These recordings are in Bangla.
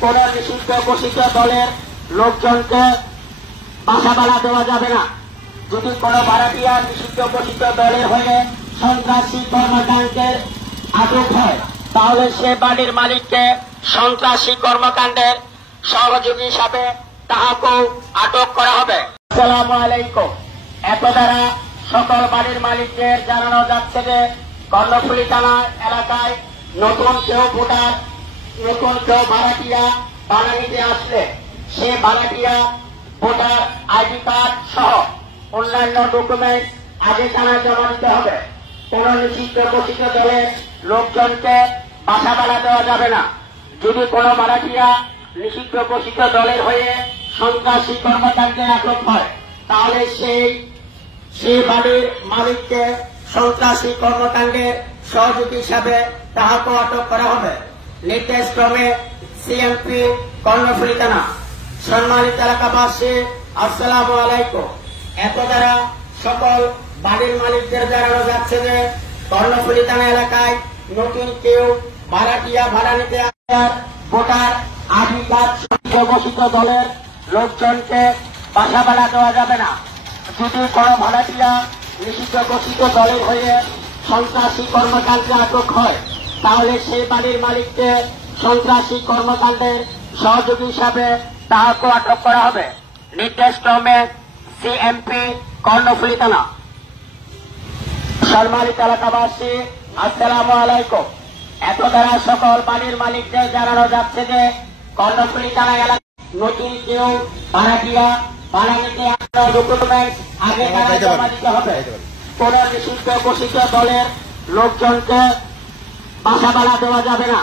কোন নিষিদ্ধ ঘোষিত দলের লোকজনকে বাসা ভাড়া দেওয়া যাবে না। যদি কোন ভাড়াটিয়া নিষিদ্ধ ঘোষিত দলের হয়ে সন্ত্রাসী কর্মকাণ্ডের আটক হয় তাহলে সে বাড়ির মালিককে সন্ত্রাসী কর্মকাণ্ডের সহযোগী হিসাবে তাহাকেও আটক করা হবে। আসসালামু আলাইকুম। এত দ্বারা সকল বাড়ির মালিকদের জানানো যাচ্ছে যে কর্ণফুলী থানা এলাকায় নতুন কেউ ভোটার, নতুন কেউ ভাড়াটিয়া ভাড়া নিতে আসলে সে ভাড়াটিয়া ভোটার আইডি কার্ড সহ অন্যান্য ডকুমেন্ট আগে থানায় জমা দিতে হবে। কোন নিষিদ্ধ ঘোষিত দলের লোকজনকে বাসা ভাড়া দেওয়া যাবে না। যদি কোন ভাড়াটিয়া নিষিদ্ধ ঘোষিত দলের হয়ে সন্ত্রাসী কর্মকাণ্ডে আটক হয় তাহলে সেই বাড়ির মালিককে সন্ত্রাসী কর্মকাণ্ডের সহযোগী হিসাবে তাহাকেও আটক করা হবে। নির্দেশক্রমে সিএমপি কর্ণফুলী থানা। সম্মানিত এলাকাবাসী, আসসালামু আলাইকুম। এত দ্বারা সকল বাড়ির মালিকদের জানানো যাচ্ছে যে কর্ণফুলী থানা এলাকায় নতুন কেউ ভাড়াটিয়া ভাড়া নিতে ভোটার আইডি কার্ড ঘোষিত দলের লোকজনকে বাসা ভাড়া দেওয়া যাবে না। যদি কোন ভাড়াটিয়া নিষিদ্ধ ঘোষিত দলের হয়ে সন্ত্রাসী কর্মকাণ্ডে আটক হয় তাহলে সেই বাড়ির মালিককে সন্ত্রাসী কর্মকাণ্ডের সহযোগী হিসাবে তাহাকেও আটক করা হবে। নির্দেশক্রমে সিএমপি কর্ণফুলী থানা। সম্মানিত এলাকাবাসী, আসসালামু আলাইকুম। এত দ্বারা সকল বাড়ির মালিকদের জানানো যাচ্ছে যে কর্ণফুলী থানা এলাকায় নতুন কেউ ভাড়াটিয়া ভাড়া নিতে ডকুমেন্ট আগে থানায় জমা দিতে হবে। কোন নিষিদ্ধ ঘোষিত দলের লোকজনকে বাসা ভাড়া দেওয়া যাবে না।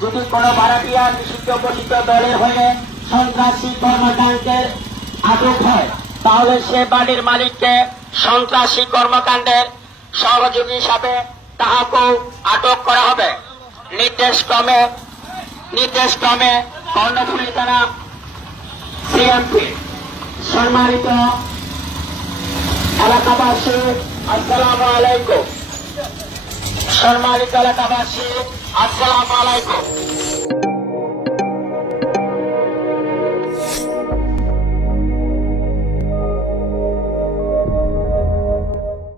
যদি কোন ভাড়াটিয়া নিষিদ্ধ ঘোষিত দলের হয়ে সন্ত্রাসী কর্মকাণ্ডের আটক হয় তাহলে সে বাড়ির মালিককে সন্ত্রাসী কর্মকাণ্ডের সহযোগী হিসাবে তাহাকেও আটক করা হবে। নির্দেশক্রমে কর্ণফুলী থানা সিএমপি। সম্মানিত এলাকাবাসী, আসসালামু আলাইকুম। সম্মানিত এলাকাবাসী, আসসালামু আলাইকুম।